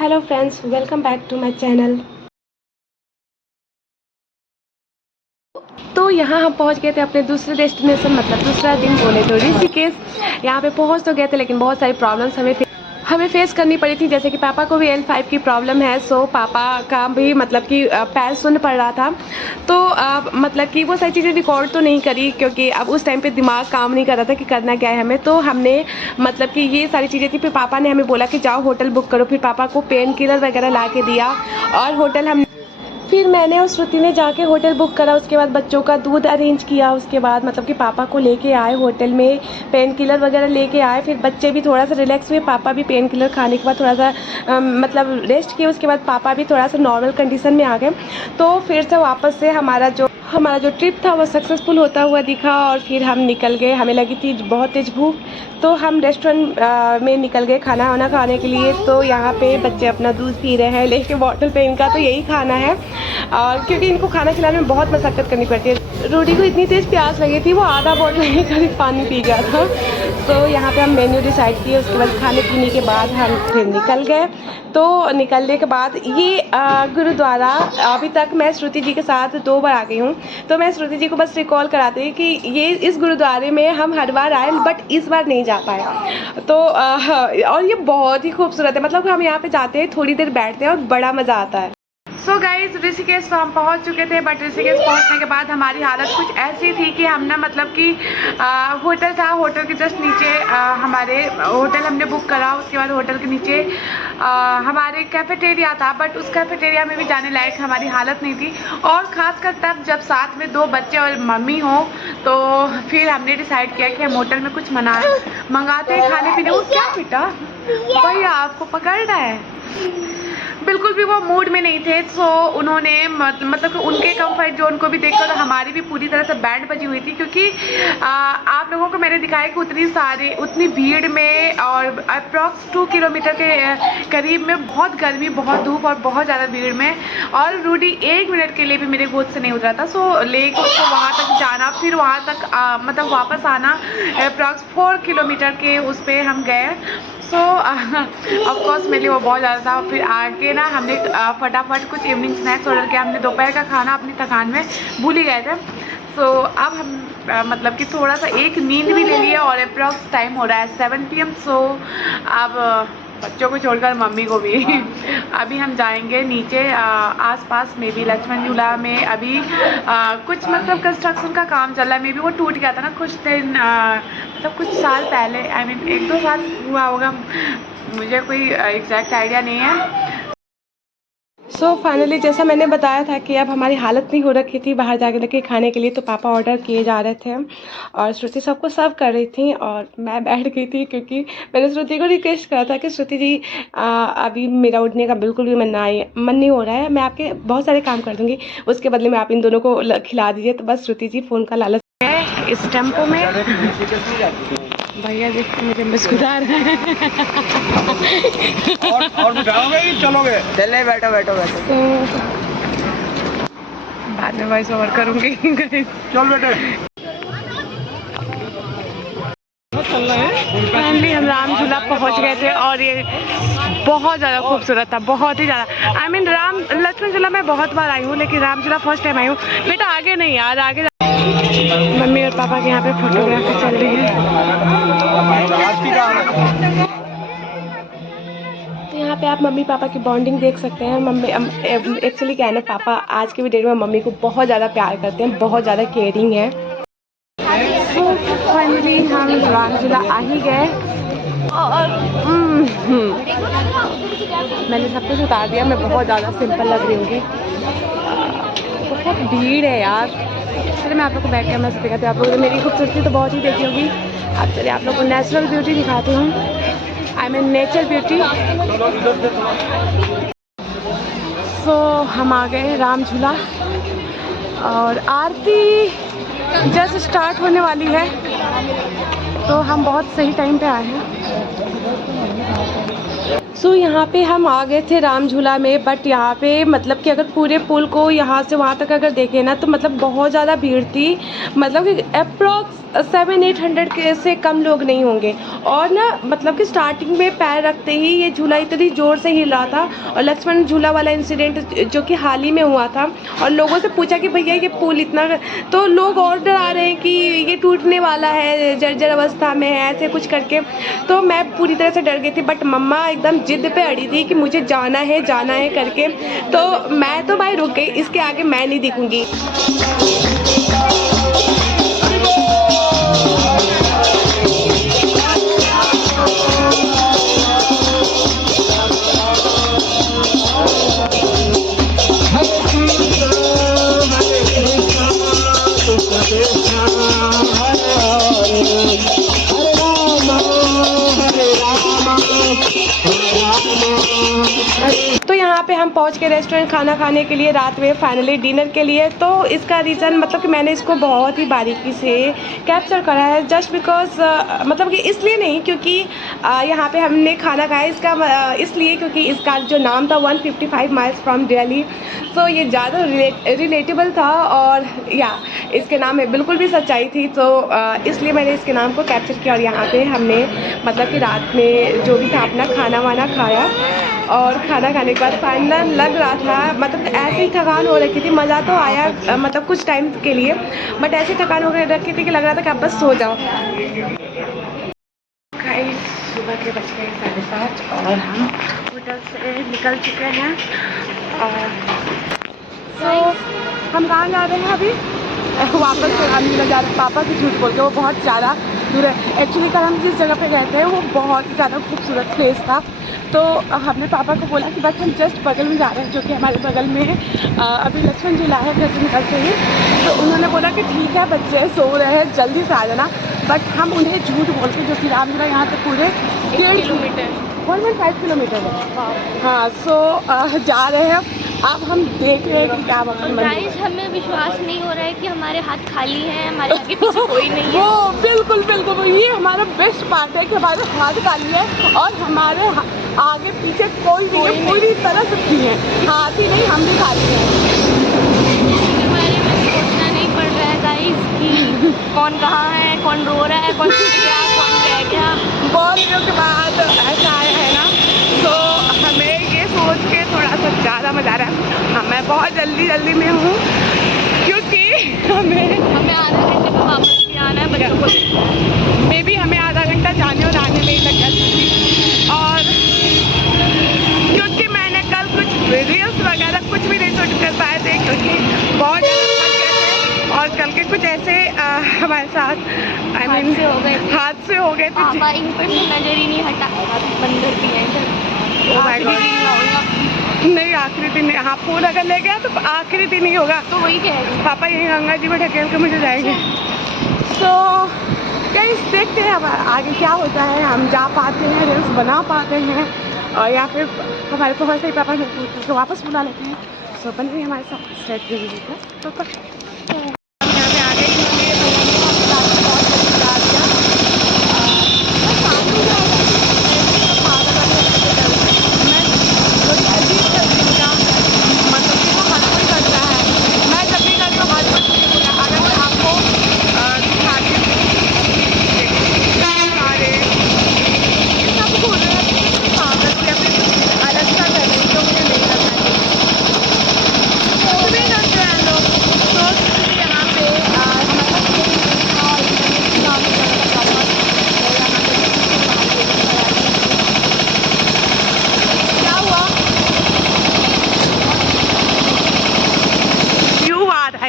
Hello friends, welcome back to my channel. तो यहाँ हम पहुँच गए थे अपने दूसरे डेस्टिनेशन, मतलब दूसरा दिन बोले तो ऋषिकेश। यहाँ पे पहुँच तो गए थे, लेकिन बहुत सारी प्रॉब्लम्स हमें फेस करनी पड़ी थी। जैसे कि पापा को भी L5 की प्रॉब्लम है, सो पापा का भी मतलब कि पैर सुन्न पड़ रहा था। तो मतलब कि वो सारी चीज़ें रिकॉर्ड तो नहीं करी, क्योंकि अब उस टाइम पे दिमाग काम नहीं कर रहा था कि करना क्या है हमें। तो हमने मतलब कि ये सारी चीज़ें थी। फिर पापा ने हमें बोला कि जाओ होटल बुक करो। फिर पापा को पेन किलर वगैरह ला के दिया और होटल हम फिर मैंने और श्रुति ने जाके होटल बुक करा। उसके बाद बच्चों का दूध अरेंज किया। उसके बाद मतलब कि पापा को लेके आए होटल में, पेन किलर वगैरह लेके आए। फिर बच्चे भी थोड़ा सा रिलैक्स हुए। पापा भी पेन किलर खाने के बाद थोड़ा सा मतलब रेस्ट किए। उसके बाद पापा भी थोड़ा सा नॉर्मल कंडीशन में आ गए। तो फिर से वापस से हमारा जो ट्रिप था वो सक्सेसफुल होता हुआ दिखा। और फिर हम निकल गए। हमें लगी थी बहुत तेज़ भूख, तो हम रेस्टोरेंट में निकल गए खाना वाना खाने के लिए। तो यहाँ पे बच्चे अपना दूध पी रहे हैं लेके बॉटल पे। इनका तो यही खाना है, और क्योंकि इनको खाना खिलाने में बहुत मशक्क़त करनी पड़ती है। रूडी को इतनी तेज़ प्यास लगी थी, वो आधा बॉटल ही करीब पानी पी गया था। तो यहाँ पे हम मेन्यू डिसाइड किए। उसके बाद खाने पीने के बाद हम फिर निकल गए। तो निकलने के बाद ये गुरुद्वारा, अभी तक मैं श्रुति जी के साथ 2 बार आ गई हूँ। तो मैं श्रुति जी को बस रिकॉल कराती हूँ कि ये इस गुरुद्वारे में हम हर बार आए, बट इस बार नहीं जा पाए। तो और ये बहुत ही खूबसूरत है। मतलब हम यहाँ पे जाते हैं, थोड़ी देर बैठते हैं और बड़ा मज़ा आता है। सो गाइज, ऋषिकेश तो हम पहुंच चुके थे, बट ऋषिकेश पहुंचने के बाद हमारी हालत कुछ ऐसी थी कि हमने मतलब कि होटल था, होटल के जस्ट नीचे हमारे होटल हमने बुक करा। उसके बाद होटल के नीचे हमारे कैफेटेरिया था, बट उस कैफेटेरिया में भी जाने लायक हमारी हालत नहीं थी। और ख़ासकर तब जब साथ में 2 बच्चे और मम्मी हो, तो फिर हमने डिसाइड किया कि हम होटल में कुछ मंगाते हैं खाने पीने को। क्या बेटा, भैया आपको पकड़ रहा है। बिल्कुल भी वो मूड में नहीं थे। सो उन्होंने मतलब कि उनके कंफर्ट जोन को भी देखकर हमारी भी पूरी तरह से बैंड बजी हुई थी। क्योंकि आप लोगों को मैंने दिखाया कि उतनी भीड़ में और अप्रॉक्स 2 किलोमीटर के करीब में बहुत गर्मी, बहुत धूप और बहुत ज़्यादा भीड़ में, और रूडी 1 मिनट के लिए भी मेरे गोद से नहीं उतरा था। सो लेकर उसको वहाँ तक जाना, फिर वहाँ तक मतलब वापस आना, अप्रॉक्स 4 किलोमीटर के उस पर हम गए। सो ऑफकोर्स मेरे लिए वो बहुत ज़्यादा था। फिर आके ना हमने फटाफट कुछ इवनिंग स्नैक्स ऑर्डर किया। हमने दोपहर का खाना अपनी थकान में भूल ही गए थे। सो अब हम मतलब कि थोड़ा सा एक नींद भी ले लिया, और अप्रॉक्स टाइम हो रहा है 7 PM। सो अब बच्चों को छोड़कर मम्मी को भी अभी हम जाएंगे नीचे आसपास में भी लक्ष्मण झूला में। अभी कुछ मतलब कंस्ट्रक्शन का काम चल रहा है। मे बी वो टूट गया था ना कुछ दिन मतलब कुछ साल पहले, आई मीन 1-2 साल हुआ होगा, मुझे कोई एग्जैक्ट आइडिया नहीं है। सो फाइनली जैसा मैंने बताया था कि अब हमारी हालत नहीं हो रखी थी बाहर जाके के खाने के लिए, तो पापा ऑर्डर किए जा रहे थे और श्रुति सबको सर्व कर रही थी और मैं बैठ गई थी। क्योंकि मैंने श्रुति को रिक्वेस्ट करा था कि श्रुति जी अभी मेरा उठने का बिल्कुल भी मन नहीं हो रहा है, मैं आपके बहुत सारे काम कर दूँगी, उसके बदले में आप इन दोनों को खिला दीजिए। तो बस श्रुति जी फ़ोन का लालच है इस टेम्पो में। भैया देखो मुझे मुस्कुरा रहे हैं। और बिठाओगे कि चलोगे? चले, बैठो बैठो बैठो। तो बाद में वॉइस ओवर करूँगी। चल बेटे। फाइनली हम राम झूला पहुँच गए थे, और ये बहुत ज़्यादा खूबसूरत था, बहुत ही ज़्यादा। आई मीन लक्ष्मण झूला मैं बहुत बार आई हूँ, लेकिन राम झूला फर्स्ट टाइम आई हूँ। बेटा आगे नहीं यार, आगे। मम्मी और पापा के यहाँ पे फोटोग्राफी चल रही है। तो यहाँ पे आप मम्मी पापा की बॉन्डिंग देख सकते हैं। मम्मी एक्चुअली क्या है ना, पापा आज के भी डेट में मम्मी को बहुत ज़्यादा प्यार करते हैं, बहुत ज़्यादा केयरिंग है। तो फाइनली हम राम झूला आ ही गए, और मैंने सब कुछ उतार दिया। मैं बहुत ज़्यादा सिंपल लग रही हूँगी, बहुत भीड़ है यार। चलिए मैं आप लोग को बैठ कैमरा से दिखाती हूँ। आप लोगों ने मेरी खूबसूरती तो बहुत ही देखी होगी। अब चलिए आप लोग को नेचुरल ब्यूटी दिखाती हूँ, आई मीन नेचर ब्यूटी। सो हम आ गए राम झूला, और आरती जस्ट स्टार्ट होने वाली है, तो हम बहुत सही टाइम पे आए हैं। सो यहाँ पे हम आ गए थे राम झूला में, बट यहाँ पे मतलब कि अगर पूरे पुल को यहाँ से वहाँ तक अगर देखें ना तो मतलब बहुत ज़्यादा भीड़ थी। मतलब कि अप्रॉक्स 700-800 के से कम लोग नहीं होंगे। और ना मतलब कि स्टार्टिंग में पैर रखते ही ये झूला इतनी ज़ोर से हिल रहा था। और लक्ष्मण झूला वाला इंसिडेंट जो कि हाल ही में हुआ था, और लोगों से पूछा कि भैया ये पुल इतना, तो लोग और डरा रहे हैं कि ये टूटने वाला है, जर्जर अवस्था में है, ऐसे कुछ करके। तो मैं पूरी तरह से डर गई थी, बट मम्मा एकदम जिद पे अड़ी थी कि मुझे जाना है करके। तो मैं तो भाई रुक गई, इसके आगे मैं नहीं दिखूंगी। तो यहाँ पे हम पहुँच के रेस्टोरेंट खाना खाने के लिए, रात में फाइनली डिनर के लिए। तो इसका रीज़न मतलब कि मैंने इसको बहुत ही बारीकी से कैप्चर करा है, जस्ट बिकॉज मतलब कि इसलिए नहीं क्योंकि यहाँ पे हमने खाना खाया, इसका इसलिए क्योंकि इसका जो नाम था 155 माइल्स फ्रॉम दिल्ली। तो ये ज़्यादा रिलेटेबल था, और या इसके नाम में बिल्कुल भी सच्चाई थी। तो इसलिए मैंने इसके नाम को कैप्चर किया। और यहाँ पे हमने मतलब कि रात में जो भी था अपना खाना वाना खाया, और खाना खाने के बाद फाइनल लग रहा था मतलब ऐसी थकान हो रखी थी। मज़ा तो आया मतलब कुछ टाइम के लिए, बट ऐसी थकान हो रखी थी कि लग रहा था कि अब बस सो जाओ। गाइस सुबह के बज गए 7:30 और हम होटल से निकल चुके हैं। तो हम कहाँ जा रहे हैं अभी? वापस रामलीला जा रहे हैं। पापा की झूठ बोल के, वो बहुत ज़्यादा दूर है। एक्चुअली कल हम जिस जगह पे गए थे वो बहुत ही ज़्यादा खूबसूरत प्लेस था। तो हमने पापा को बोला कि बस हम जस्ट बगल में जा रहे हैं, जो कि हमारे बगल में अभी लक्ष्मण झूला है घर से निकलते ही। तो उन्होंने बोला कि ठीक है बच्चे सो रहे हैं, जल्दी से आ जाना। बट हम उन्हें झूठ बोल के, जो कि रामलीला यहाँ से पूरे 1.5 किलोमीटर 1.5 किलोमीटर है। हाँ, सो जा रहे हैं। अब हम देख रहे हैं कि क्या गाइस, हमें विश्वास नहीं हो रहा है कि हमारे हाथ खाली हैं, हमारे आगे पीछे कोई नहीं है। वो बिल्कुल बिल्कुल, ये हमारा बेस्ट पार्ट है कि हमारे हाथ खाली है और हमारे आगे पीछे कोई भी है, पूरी तरह से फ्री है। हाथ ही नहीं, हम भी खाली हैं। इसके बारे में सोचना नहीं पड़ रहा है गाइस कि कौन कहाँ है, कौन रो रहा है, कौन टूट गया, कौन रह गया। बहुत दिनों के बाद ऐसा आया है ना, तो हमें ये सोच के थोड़ा सा ज़्यादा मज़ा आ रहा है। हाँ, मैं बहुत जल्दी में हूँ क्योंकि हमें आधा घंटे में वापस भी आना है बच्चों को। मे बी हमें आधा घंटा जाने और आने में ही लग गया। और क्योंकि मैंने कल कुछ रील्स वगैरह कुछ भी नहीं शूट कर पाए थे क्योंकि बहुत ज़्यादा थक गए थे। और कल के कुछ ऐसे हमारे साथ हादसे हो गए थे। पापा इन पर से नजर ही नहीं हटा, बंद कर दिया इधर। नहीं, आखिरी दिन, हाँ, फोन अगर ले गया तो आखिरी दिन ही होगा। तो वही कह रही हूँ, पापा यही गंगा जी में ढकेल के मुझे जाएंगे। तो कहीं देखते हैं अब आगे क्या होता है। हम जा पाते हैं, रील्स बना पाते हैं, और या फिर हमारे को वैसे ही पापा को वापस बुला लेते हैं। सो बन रही हमारे साथ सेट जरूरी है। तो यहाँ पे आ गए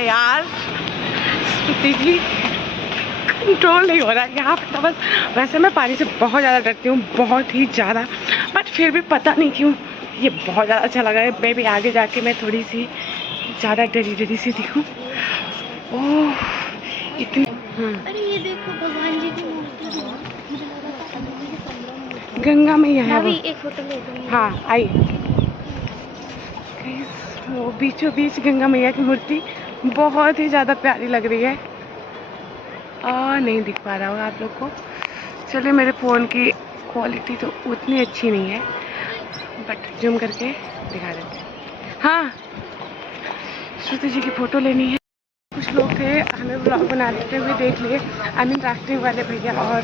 यार, बिजली कंट्रोल नहीं हो रहा है यहाँ पे। तो बस वैसे मैं पानी से बहुत ज़्यादा डरती हूँ, बहुत ही ज़्यादा, बट फिर भी पता नहीं क्यों ये बहुत ज़्यादा अच्छा लगा है। मैं भी आगे जाके मैं थोड़ी सी ज़्यादा डरी सी दिखूँ। ओह इतनी अरे ये देखो भगवान जी की मूर्ति गंगा मैया है। अभी एक फोटो ले दूँगी। हाँ आई, वो बीचों बीच गंगा मैया की मूर्ति बहुत ही ज़्यादा प्यारी लग रही है। नहीं दिख पा रहा होगा आप लोग को। चलिए, मेरे फ़ोन की क्वालिटी तो उतनी अच्छी नहीं है, फटाफट जूम करके दिखा देते हैं। हाँ, श्रुति जी की फ़ोटो लेनी है। कुछ लोग थे, हमें ब्लॉग बनाते हुए देख लिए, आई मीन राफ्टिंग वाले भैया, और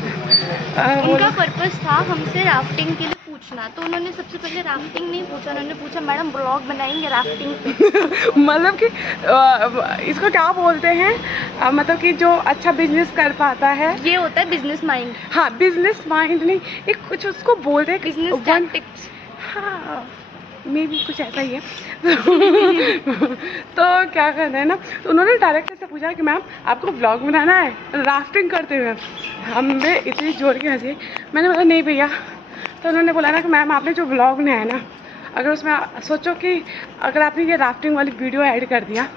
उनका पर्पस था हमसे राफ्टिंग के लिए पूछना, तो उन्होंने सबसे पहले राफ्टिंग नहीं पूछा, उन्होंने पूछा मैडम ब्लॉग बनाएंगे राफ्टिंग पे। मतलब कि इसको क्या बोलते हैं, मतलब कि जो अच्छा बिजनेस कर पाता है, ये होता है बिजनेस माइंड। हाँ, बिजनेस माइंड नहीं, एक कुछ उसको बोलते हैं, बिजनेस टैक्टिक्स। हाँ, मे भी कुछ ऐसा ही है। तो क्या करना है ना, तो उन्होंने डायरेक्टर से पूछा कि मैम आपको ब्लॉग बनाना है राफ्टिंग करते हुए। हमने इतनी जोर के हंसे, मैंने बोला नहीं भैया। तो उन्होंने बोला ना कि मैम आपने जो ब्लॉग बनाया है ना, अगर उसमें सोचो कि अगर आपने ये राफ्टिंग वाली वीडियो ऐड कर दिया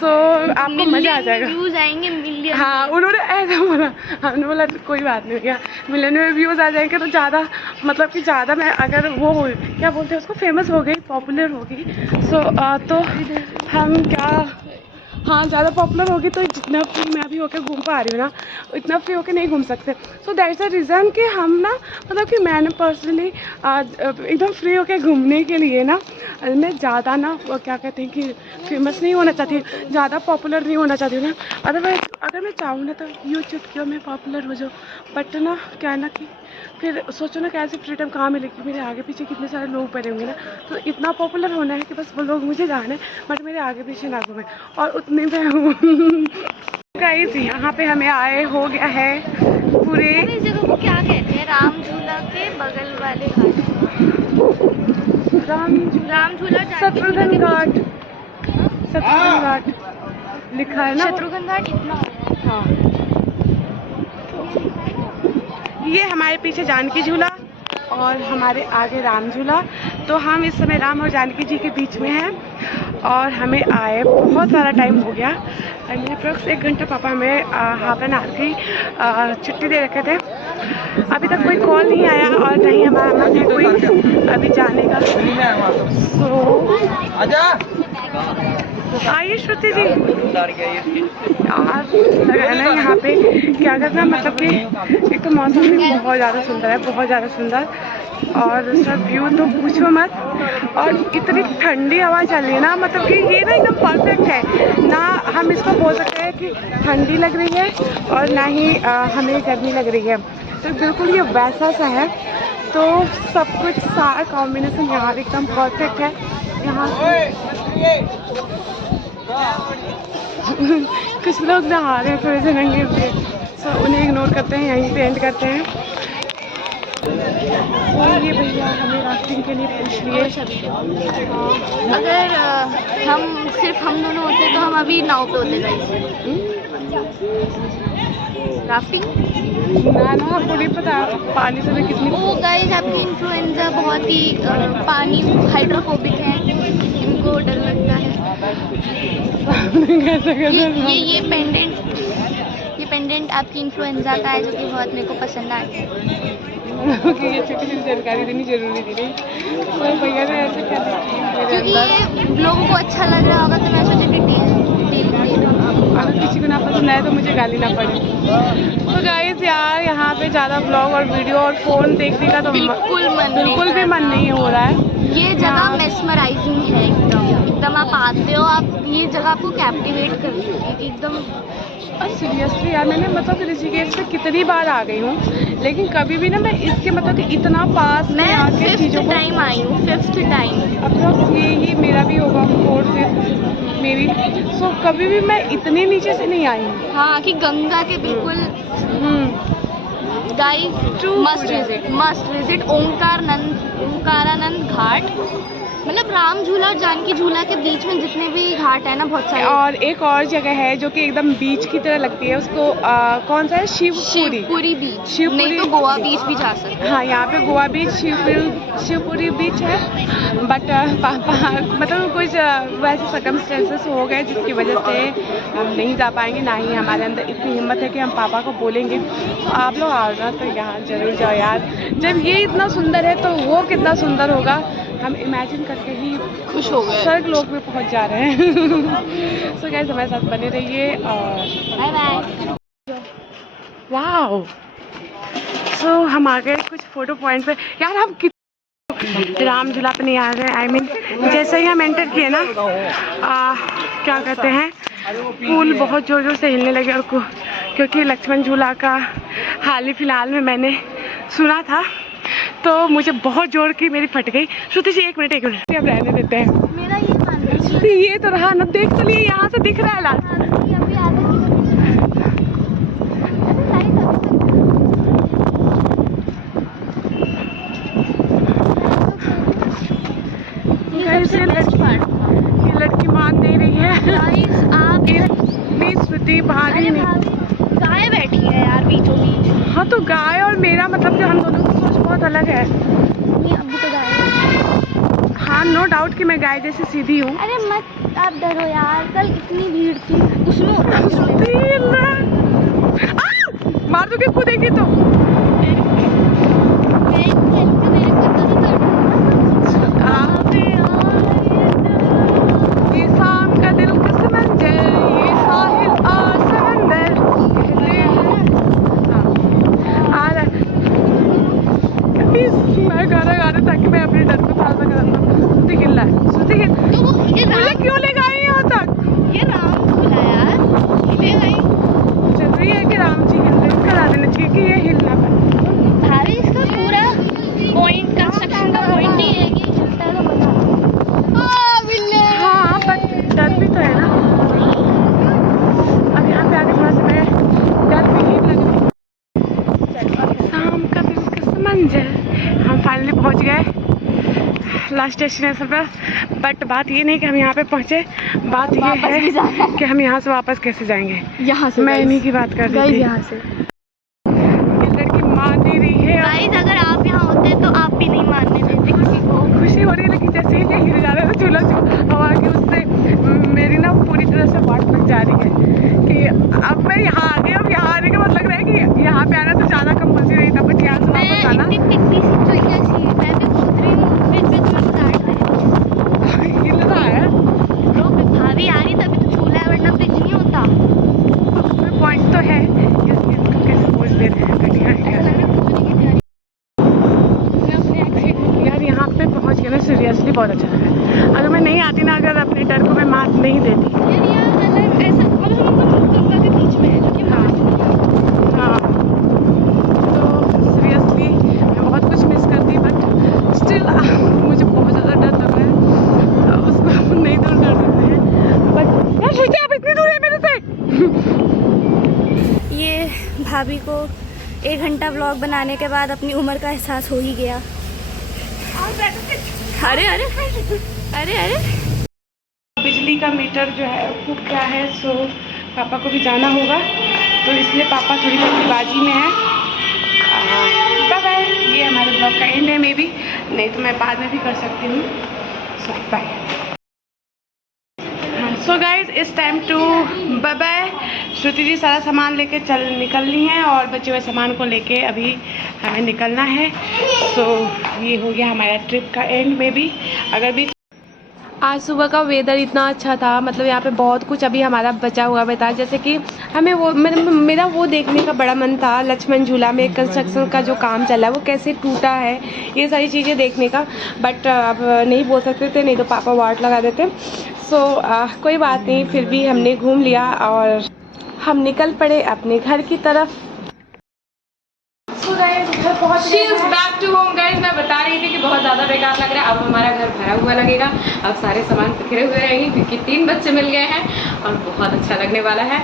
तो आपको मज़ा आ जाएगा, व्यूज आएंगे मिलियन। हाँ, उन्होंने ऐसा बोला। हमने बोला कोई बात नहीं भैया, मिलियन में व्यूज़ आ जाएंगे तो ज़्यादा, मतलब कि ज़्यादा मैं अगर वो हो, क्या बोलते हैं उसको, फेमस हो गई, पॉपुलर हो गई, तो हम क्या, हाँ, ज़्यादा पॉपुलर होगी तो जितना फ्री मैं भी होकर घूम पा रही हूँ ना, इतना फ्री होकर नहीं घूम सकते। सो दैट्स द रीज़न कि हम ना, मतलब कि मैंने पर्सनली एकदम फ्री होकर घूमने के लिए ना, मैं ज़्यादा ना वो क्या कहते हैं कि फेमस नहीं होना चाहती, ज़्यादा पॉपुलर नहीं होना चाहती हूँ ना। अगर मैं चाहूँ ना तो यूँ चुटकियों में पॉपुलर हो जाऊँ, बट ना क्या है ना कि फिर सोचो ना कैसे फ्रीडम कहाँ मिलेगी, मेरे आगे पीछे कितने सारे लोग पड़े होंगे ना, तो इतना पॉपुलर होना है कि बस वो लोग मुझे जाने, बट मेरे आगे पीछे ना घूमें, और उतने में हूँ। गाइस, यहाँ पे हमें आए हो गया है पूरे, इस जगह को क्या कहते हैं? राम झूला के बगल वाले घाट। राम झूला शत्रुघ्न घाट, शत्रुघ्न घाट लिखा है ना, शत्रुघ्न घाट इतना हो गया। हाँ, ये हमारे पीछे जानकी झूला और हमारे आगे राम झूला। तो हम इस समय राम और जानकी जी के बीच में हैं, और हमें आए बहुत सारा टाइम हो गया, एंड अप्रॉक्स 1 घंटा पापा हमें हाफ एन आवर की छुट्टी दे रखे थे। अभी तक कोई कॉल नहीं आया और नहीं हमारा मन है कोई अभी जाने का। आइए श्रुति जी, यार लगा है ना यहाँ पे क्या करना, मतलब कि एक तो मौसम भी बहुत ज़्यादा सुंदर है, बहुत ज़्यादा सुंदर, और दूसरा व्यू तो पूछो मत, और इतनी ठंडी हवा चल रही है ना, मतलब कि ये ना एकदम परफेक्ट है ना, हम इसको बोल सकते हैं कि ठंडी लग रही है और ना ही हमें गर्मी लग रही है, तो बिल्कुल ये वैसा सा है। तो सब कुछ सारा कॉम्बिनेशन यहाँ एकदम परफेक्ट है। यहाँ कुछ लोग नहा रहे हैं थोड़े से नंगे हुए, सो उन्हें इग्नोर करते हैं, यहीं पे एंड करते हैं। और ये भैया हमें राफ्टिंग के लिए पूछ लिए। अगर हम दोनों होते तो हम अभी नाव पे होते गाइस। राफ्टिंग ना आपको नहीं पता पानी से मैं कितनी, ओ गाइस, आपकी इन्फ्लुएंजा बहुत ही पानी हाइड्रोफोबिक है, इनको डर लगता है। ये पेंडेंट आपकी इन्फ्लुएंजा का है, जो कि बहुत मेरे को पसंद आया। ये छोटी छोटी जानकारी देनी जरूरी थी नहीं, तो भैया ने ऐसे क्या देखा क्योंकि ये लोगों को अच्छा लग रहा होगा, तो मैं सोचा डिटेल अगर किसी को ना पसंद आए तो मुझे गाली ना पड़े। तो गाइस यार, यहाँ पे ज़्यादा ब्लॉग और वीडियो और फ़ोन देखने का तो बिल्कुल भी मन नहीं हो रहा है। ये जगह मेस्मराइजिंग है, एकदम आप आते हो, आप ये जगह आपको कैप्टिवेट करती है एकदम। और सीरियसली यार, मैंने मतलब ऋषिकेश में कितनी बार आ गई हूँ, लेकिन कभी भी ना मैं इसके मतलब कि इतना पास में आके चीज़ों को, टाइम आई हूँ, 5th टाइम अप्रॉक्स यही मेरा भी होगा, 4th 5th मेरी। सो कभी भी मैं इतने नीचे से नहीं आई हूँ। हाँ, कि गंगा के बिल्कुल गाइस मस्ट विजिट ओंकारानंद घाट, मतलब राम झूला और जानकी झूला के बीच में जितने भी घाट है ना, बहुत सारे। और एक और जगह है जो कि एकदम बीच की तरह लगती है, उसको कौन सा है, शिवपुरी बीच, नहीं तो गोवा बीच भी जा सकते हैं। हाँ, यहाँ पे गोवा बीच, शिवपुरी बीच है, बट पापा मतलब कुछ वैसे सर्कमस्टेंसेस हो गए जिसकी वजह से हम नहीं जा पाएंगे, ना ही हमारे अंदर इतनी हिम्मत है कि हम पापा को बोलेंगे तो आप लोग आओ ना, तो यहाँ ज़रूर जाओ यार। जब ये इतना सुंदर है तो वो कितना सुंदर होगा, हम इमेजिन करके ही खुश हो गए, स्वर्ग लोक में पहुँच जा रहे हैं। सो गाइस, हमारे साथ बने रहिए और बाय बाय। वाओ, सो हम आ गए कुछ फ़ोटो पॉइंट पे। यार हम राम झूला पे नहीं आ रहे। आई मीन जैसे ही हम एंटर किए ना क्या कहते हैं, पुल बहुत ज़ोर ज़ोर से हिलने लगे। और क्योंकि लक्ष्मण झूला का हाल ही फिलहाल में मैंने सुना था, तो मुझे बहुत जोर की मेरी फट गई। श्रुति जी एक मिनट अब रहने देते हैं। मेरा ये मानना है ये तो रहा ना, देख तो लिए यहाँ से दिख रहा है लास्ट। कि अभी आधे ये लड़की मान नहीं रही है। आप प्लीज श्रुति बाहर ही नहीं। गाय बैठी है यार बीचों बीच। हाँ तो गाय और मेरा मतलब कि हम दोनों की सोच बहुत अलग है। नहीं अभी तो गाय। हाँ नो डाउट कि मैं गाय जैसी सीधी हूँ। अरे मत आप डरो यार, कल इतनी भीड़ थी उसमें। मार दोगे कूदेगी तो। ये शाम का दिल का समंदर, ये साहिल और समंदर मैं गाना गा रहा ताकि मैं अपने डर को ताज़ा कर सकूं। श्रुति हिल रहा है, श्रुति हिल। मुझे क्यों ले गए यहाँ तक? ये राम झूला यार, हिलेगा ही। जरूरी है कि राम जी हिल रहे, करा देना चाहिए कि ये हिलना पड़े। भाभी इसका पूरा पॉइंट, कंस्ट्रक्शन का पॉइंट ही है कि झूलता है तो मजा। हाँ बट डर भी तो है ना। अब यहाँ पे आके थोड़ा सा मैं डर भी ही लग रही। शाम का दिल का समंदर, हम फाइनली पहुँच गए लास्ट डेस्टिनेशन पर। बट बात ये नहीं कि हम यहाँ पे पहुँचे, बात ये है कि हम यहाँ से वापस कैसे जाएंगे। यहाँ से मैं इन्हीं की बात कर रही थी। यहाँ से ये लड़की मान नहीं रही है। गाइस, अगर आप यहाँ होते तो आप भी नहीं मानने देते किसी को। खुशी हो रही है लेकिन जैसे ही ये हिल जा रहा है चूल्हा हवा की, उससे मेरी ना पूरी तरह से वाट लग जा रही है कि अब मैं यहाँ आ गई। अब यहाँ आने के बाद लग रहा है कि यहाँ पे आना तो जाना कंपल्सरी नहीं था, बट यहाँ से वापस आना हिल रहा है। भाभी आ रही तभी तो झूला है, वरना ब्रिज नहीं होता। पॉइंट तो है। कैसे पोज दे रहे हैं घटिया यार। यहाँ पे पहुँच के ना सीरियसली बहुत अच्छा लगा है। अगर मैं नहीं आती ना, अगर अपने डर को मैं मात नहीं देती। हाँ तो सीरियसली मैं बहुत कुछ मिस करती, बट स्टिल मुझे बहुत ज़्यादा डर लग रहा है। उसको नहीं दूर कर सकते हैं, बट यार सोचते आप इतनी दूर है मेरे से। ये भाभी को 1 घंटा व्लॉग बनाने के बाद अपनी उम्र का एहसास हो ही गया। अरे अरे अरे अरे बिजली का मीटर जो है वो क्या है, सो पापा को भी जाना होगा, तो इसलिए पापा थोड़ी जल्दीबाजी में है। Bye bye. ये हमारे ब्लॉग का एंड है, मे बी नहीं तो मैं बाद में भी कर सकती हूँ। So bye. So guys it's time to bye bye. Shruti ji सारा सामान लेके निकलनी है और बचे हुए सामान को लेके अभी हमें निकलना है। सो ये हो गया हमारा ट्रिप का एंड में भी। अगर भी आज सुबह का वेदर इतना अच्छा था, मतलब यहाँ पे बहुत कुछ अभी हमारा बचा हुआ था, जैसे कि हमें वो मेरा वो देखने का बड़ा मन था, लक्ष्मण झूला में कंस्ट्रक्शन का जो काम चल रहा है वो कैसे टूटा है, ये सारी चीज़ें देखने का। बट अब नहीं बोल सकते थे, नहीं तो पापा वाट लगा देते। सो कोई बात नहीं, फिर भी हमने घूम लिया और हम निकल पड़े अपने घर की तरफ। घर पहुँच बैक टू होम गाइज। मैं बता रही थी कि बहुत ज़्यादा बेकार लग रहा है। अब हमारा घर भरा हुआ लगेगा, अब सारे सामान बिखरे हुए रहेंगे क्योंकि 3 बच्चे मिल गए हैं और बहुत अच्छा लगने वाला है।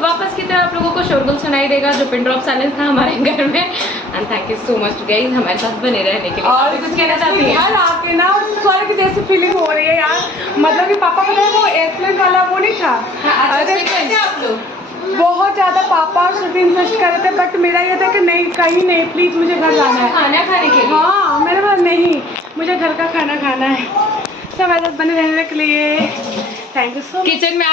वापस की तरह आप लोगों को शोरगुल सुनाई देगा जो पिन ड्रॉप साइलेंस था हमारे घर में। And thank you so much guys हमारे साथ बने रहने के लिए। और कुछ कहना चाहती हैं यार? आपके ना स्वर्ग जैसी फीलिंग हो रही है यार, मतलब कि पापा का वो एयरप्लेन वाला वो नहीं था। आप लोग बहुत ज़्यादा पापा और श्रुति इंसिस्ट कर रहे थे, बट मेरा ये था कि नहीं, कहीं नहीं, प्लीज़ मुझे घर जाना है खाना खाने के लिए। हाँ मेरे पास नहीं, मुझे घर का खाना खाना है। सब ऐसा बने रहने के लिए। Thank you so much. Kitchen में